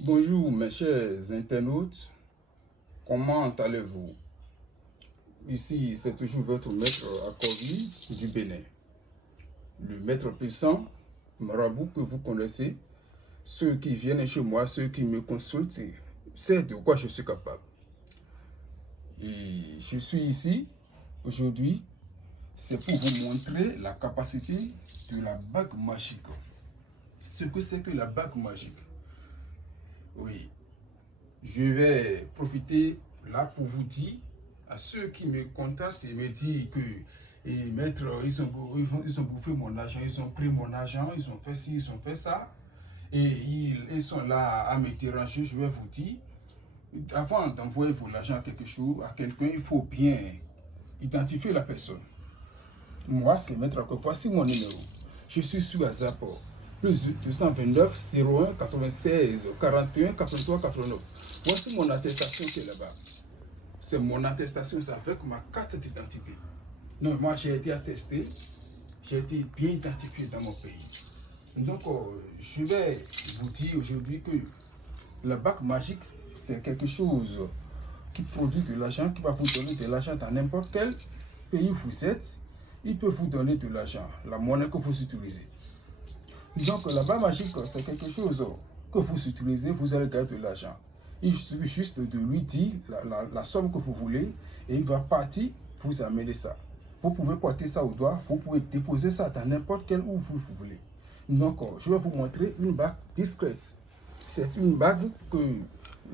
Bonjour mes chers internautes, comment allez-vous? Ici c'est toujours votre maître Akovi du Bénin, le maître puissant, marabout que vous connaissez. Ceux qui viennent chez moi, ceux qui me consultent, c'est de quoi je suis capable. Et je suis ici aujourd'hui, c'est pour vous montrer la capacité de la bague magique. Ce que c'est que la bague magique. Oui, je vais profiter là pour vous dire à ceux qui me contactent et me disent que maître, ils ont bouffé mon argent, ils ont pris mon argent, ils ont fait ci, ils ont fait ça. Et ils sont là à me déranger. Je vais vous dire, avant d'envoyer l'argent à quelque chose, à quelqu'un, il faut bien identifier la personne. Moi, c'est maître Akovi. Voici mon numéro. Je suis sur WhatsApp. Plus 229 01 96 41 83 89. Voici mon attestation qui est là-bas. C'est mon attestation, c'est avec ma carte d'identité. Non, moi j'ai été attesté, j'ai été bien identifié dans mon pays. Donc, je vais vous dire aujourd'hui que la bague magique, c'est quelque chose qui produit de l'argent, qui va vous donner de l'argent dans n'importe quel pays vous êtes. Il peut vous donner de l'argent, la monnaie que vous utilisez. Donc, la bague magique, c'est quelque chose que vous utilisez, vous allez gagner de l'argent. Il suffit juste de lui dire la somme que vous voulez et il va partir vous amener ça. Vous pouvez porter ça au doigt, vous pouvez déposer ça dans n'importe quel où vous voulez. Donc, je vais vous montrer une bague discrète. C'est une bague que,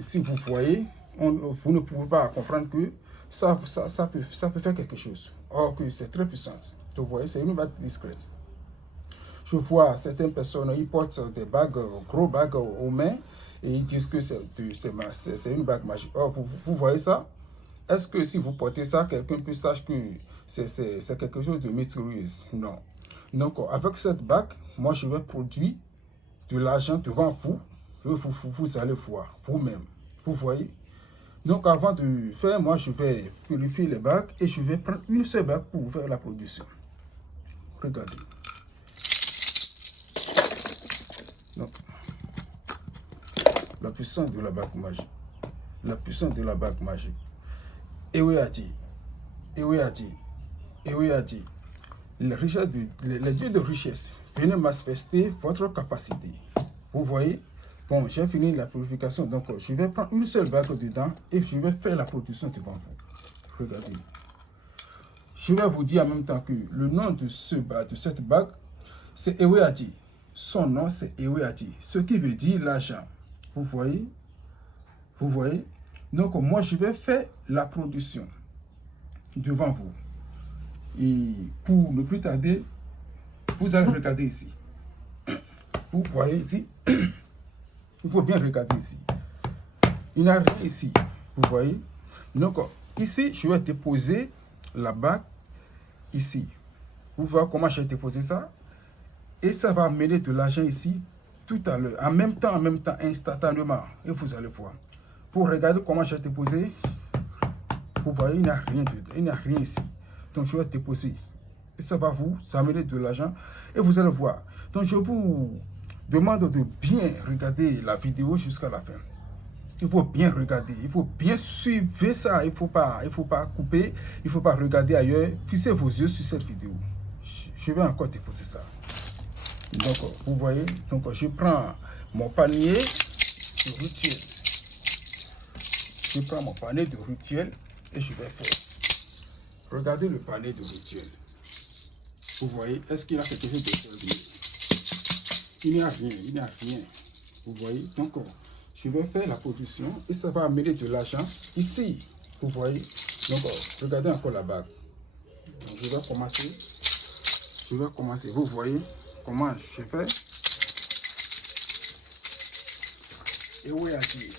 si vous voyez, vous ne pouvez pas comprendre que ça peut faire quelque chose. Or que c'est très puissant. Vous voyez, c'est une bague discrète. Je vois certaines personnes, ils portent des bagues, gros bagues aux mains, et ils disent que c'est une bague magique. Or, vous voyez ça? Est-ce que si vous portez ça, quelqu'un peut savoir que c'est quelque chose de mystérieux? Non. Donc, avec cette bague, moi, je vais produire de l'argent devant vous. Vous allez voir vous-même. Vous voyez? Donc, avant de faire, moi, je vais purifier les bagues et je vais prendre une seule bague pour faire la production. Regardez. Donc, la puissance de la bague magique. La puissance de la bague magique. Ewéadi. Les dieux de richesse, venez manifester votre capacité. Vous voyez? Bon, j'ai fini la purification, donc je vais prendre une seule bague dedans et je vais faire la production devant vous. Regardez. Je vais vous dire en même temps que le nom de cette bague, c'est Ewéadi. Son nom, c'est Ewéadi, ce qui veut dire l'argent. Vous voyez? Vous voyez? Donc, moi, je vais faire la production devant vous. Et pour ne plus tarder, vous allez regarder ici. Vous voyez ici? Il faut bien regarder ici. Il n'y a rien ici. Vous voyez? Donc, ici, je vais déposer la bague ici. Vous voyez comment j'ai déposé ça? Et ça va amener de l'argent ici tout à l'heure. En même temps, instantanément. Et vous allez voir. Pour regarder comment j'ai déposé, vous voyez, il n'y a rien dedans. Il n'y a rien ici. Donc, je vais déposer. Et ça va vous amener de l'argent. Et vous allez voir. Donc, je vous demande de bien regarder la vidéo jusqu'à la fin. Il faut bien regarder. Il faut bien suivre ça. Il ne faut pas couper. Il ne faut pas regarder ailleurs. Fixez vos yeux sur cette vidéo. Je vais encore déposer ça. Donc, vous voyez. Donc, je prends mon panier de rituel. Je prends mon panier de rituel et je vais faire. Regardez le panier de rituel. Vous voyez, est-ce qu'il y a quelque chose de extraordinaire? Il n'y a rien, il n'y a rien. Vous voyez, donc je vais faire la production et ça va amener de l'argent ici. Vous voyez, donc regardez encore la bague. Donc, je vais commencer. Vous voyez comment je fais? Et oui, à dire.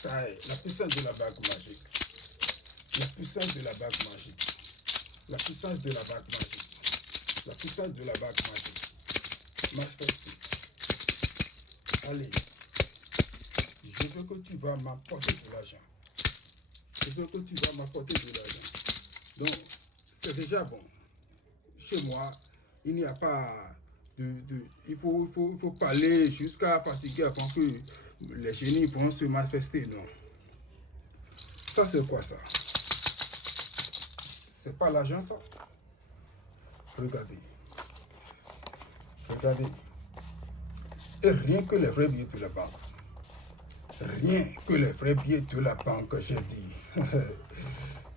Ça est la puissance de la bague magique. La puissance de la bague magique. La puissance de la bague magique. La puissance de la bague magique. Manifeste. Allez. Je veux que tu vas m'apporter de l'argent. Donc, c'est déjà bon. Chez moi, il n'y a pas il faut parler jusqu'à fatiguer avant que les génies vont se manifester. Non. Ça, c'est quoi ça? C'est pas l'argent, ça? Regardez. Regardez. Et rien que les vrais billets de la banque. Rien que les vrais billets de la banque, j'ai dit.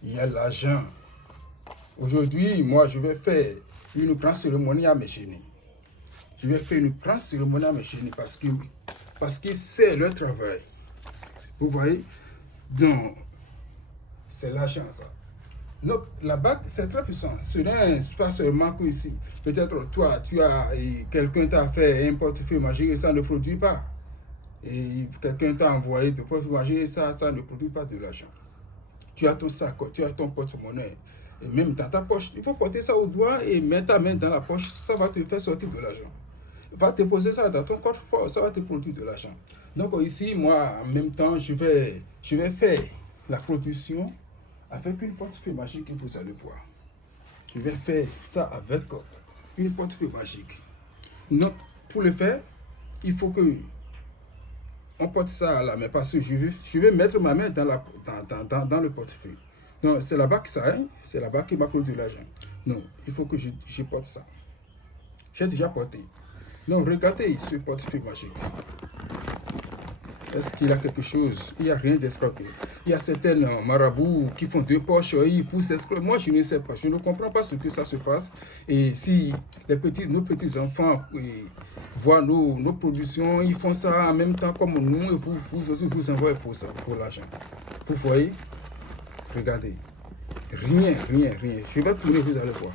Il y a l'argent. Aujourd'hui, moi, je vais faire une grande cérémonie à mes génies. Je vais faire une grande cérémonie à mes génies parce que c'est leur travail. Vous voyez? Donc, c'est l'argent, ça. Donc, la banque, c'est très puissant. Ce n'est pas seulement que ici. Peut-être toi, tu as quelqu'un t'a fait un portefeuille magique et ça ne produit pas. Et quelqu'un t'a envoyé de portefeuille magique et ça ne produit pas de l'argent. Tu as ton sac, tu as ton porte-monnaie. Et même dans ta poche, il faut porter ça au doigt et mettre ta main dans la poche. Ça va te faire sortir de l'argent. Va te poser ça dans ton coffre-fort, ça va te produire de l'argent. Donc ici, moi, en même temps, je vais faire la production avec une portefeuille magique que vous allez voir. Je vais faire ça avec une portefeuille magique. Donc, pour le faire, il faut que on porte ça à la main parce que je vais mettre ma main dans le portefeuille. Donc, c'est là-bas que ça est, c'est là-bas qui m'a produit de l'argent. Non, il faut que je porte ça. J'ai déjà porté. Donc, regardez ce portefeuille magique. Est-ce qu'il y a quelque chose? Il n'y a rien d'escroqué. Il y a certaines marabouts qui font deux poches, ils poussent escroquer. Moi, je ne sais pas. Je ne comprends pas ce que ça se passe. Et si nos petits-enfants voient nos productions, ils font ça en même temps comme nous. Et vous aussi, vous envoyez pour l'argent. Vous voyez? Regardez. Rien. Je vais tourner, vous allez voir.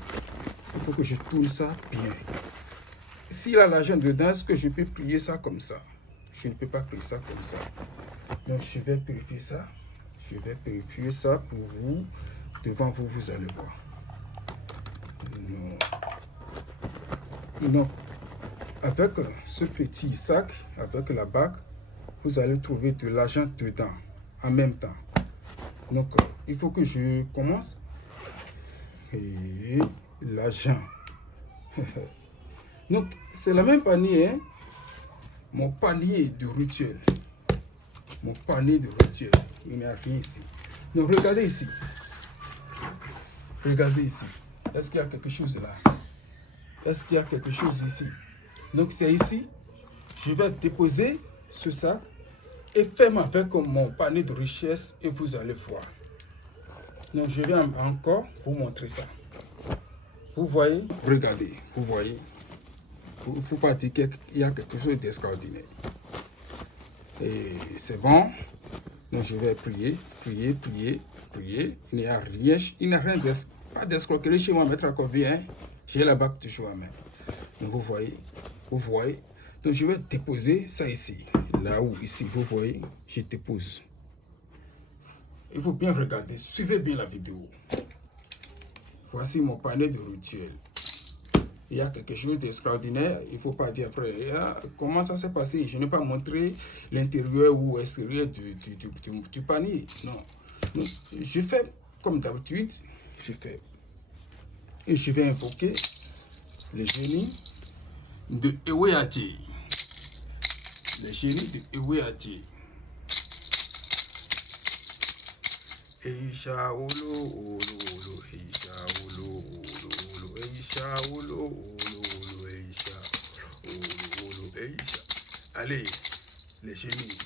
Il faut que je tourne ça bien. S'il a l'argent dedans, est-ce que je peux plier ça comme ça? Je ne peux pas plier ça comme ça. Donc, je vais purifier ça. Je vais purifier ça pour vous. Devant vous, vous allez voir. Donc, avec ce petit sac, avec la bague, vous allez trouver de l'argent dedans en même temps. Donc, il faut que je commence. Et l'argent. Donc, c'est la même panier, hein? Mon panier de rituel. Mon panier de rituel. Il n'y a rien ici. Donc, regardez ici. Regardez ici. Est-ce qu'il y a quelque chose là? Est-ce qu'il y a quelque chose ici? Donc, c'est ici. Je vais déposer ce sac et faire avec mon panier de richesse et vous allez voir. Donc, je vais encore vous montrer ça. Vous voyez? Regardez. Vous voyez? Il ne faut pas dire qu'il y a quelque chose d'extraordinaire. Et c'est bon. Donc je vais prier. Il n'y a rien pas d'escroquerie chez moi, maître à combien. Hein? J'ai la bague toujours à main. Donc vous voyez. Donc je vais déposer ça ici. Là où, ici, vous voyez, je dépose. Il faut bien regarder, suivez bien la vidéo. Voici mon panier de rituel. Il y a quelque chose d'extraordinaire, il ne faut pas dire après, comment ça s'est passé? Je n'ai pas montré l'intérieur ou l'extérieur du panier. Non. Donc, je fais comme d'habitude, et je vais invoquer les génies de Ewéadji. Les génies de Ewéadji. Eisha olo olo olo, Eisha olo olo olo, Eisha olo olo olo, Eisha olo olo, Eisha. Allez, les génies,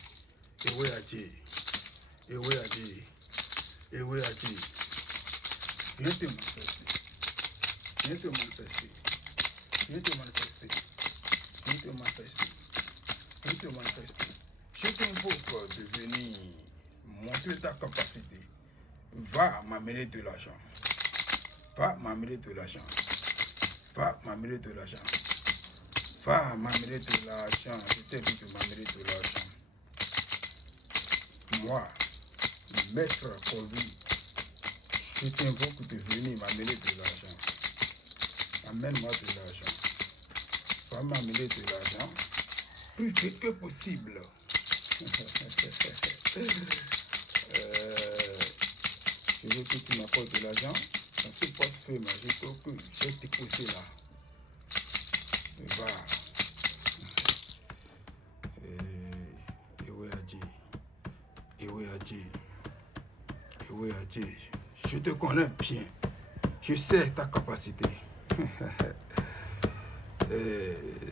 Ewéadji. Viens te manifester. Je t'invoque de venir montrer ta capacité. Va m'amener de l'argent. Va m'amener de l'argent. Je t'ai dit de m'amener de l'argent. Moi, maître Colby, je t'invoque de venir m'amener de l'argent. Amène-moi de l'argent. Va m'amener de l'argent plus vite que possible. Je veux que tu m'apportes de l'argent dans ce portefeuille magique que j'ai déposé là. Va. Oui, Adji, je te connais bien. Je sais ta capacité.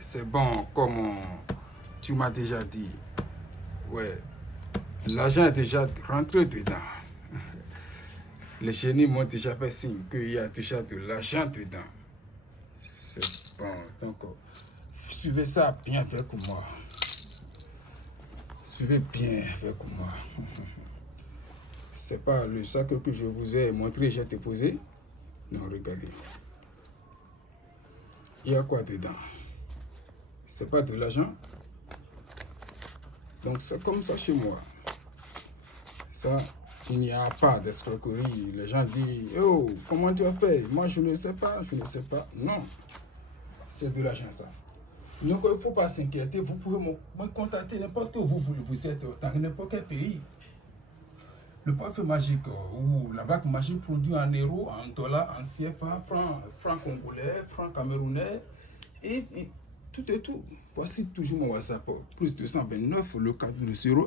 C'est bon, comme tu m'as déjà dit. Ouais, l'argent est déjà rentré dedans. Les génies m'ont déjà fait signe qu'il y a déjà de l'argent dedans. C'est bon, donc suivez ça bien avec moi. Suivez bien avec moi. C'est pas le sac que je vous ai montré, j'ai déposé. Non, regardez. Il y a quoi dedans? C'est pas de l'argent. Donc c'est comme ça chez moi. Ça, il n'y a pas d'escroquerie. Les gens disent, oh, comment tu as fait? Moi, je ne sais pas, je ne sais pas. Non, c'est de l'argent, ça. Donc, il ne faut pas s'inquiéter. Vous pouvez me contacter n'importe où vous êtes, dans n'importe quel pays. Le parfum magique ou la bague magique produit en euros, en dollars, en CFA, francs congolais, francs camerounais et tout et tout. Voici toujours mon WhatsApp. Plus 229, le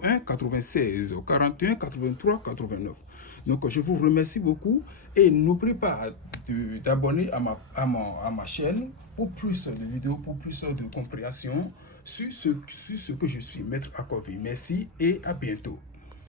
01 96 41 83 89. Donc je vous remercie beaucoup et n'oubliez pas d'abonner à ma chaîne pour plus de vidéos, pour plus de compréhension sur ce que je suis, Maître Akovi. Merci et à bientôt.